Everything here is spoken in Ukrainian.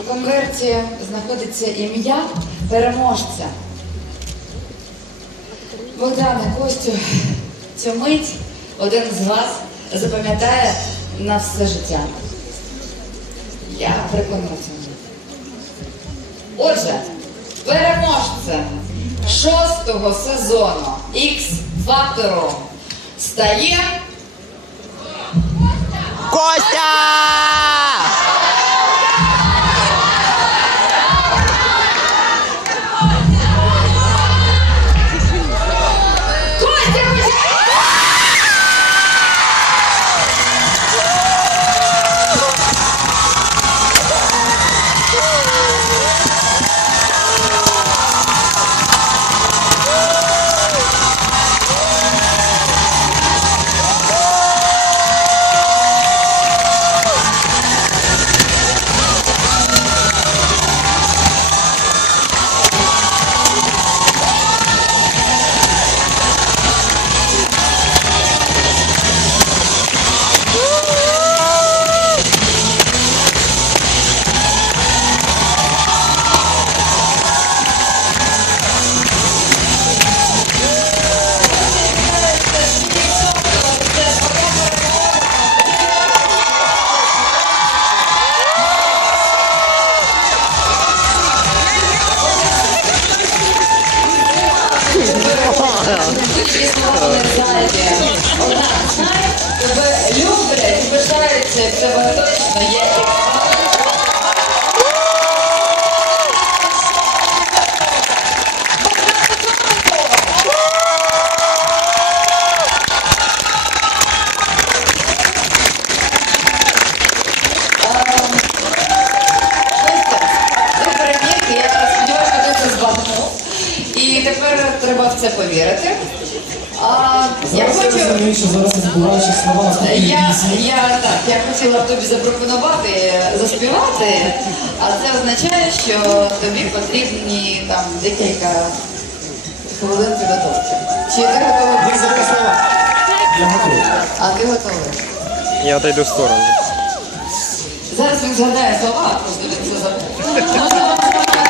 У конверті знаходиться ім'я переможця. Богдане, Костю, цю мить один з вас запам'ятає на все життя. Я переконана. Отже, переможцем шостого сезону X фактору стає! Костя пишаються, і в тебе точно є. Що. І тепер треба в це повірити. Я Зараз я хочу. розумію, що зараз збираючи слова Я, я так, я хотіла б тобі запропонувати заспівати, а це означає, що тобі потрібні там декілька хвилин підготовки. Чи ти готовий? Ви зараз слова. Я готовий. А ти готовий? Я отойду в сторону. Зараз він згадає слова, просто він це забув.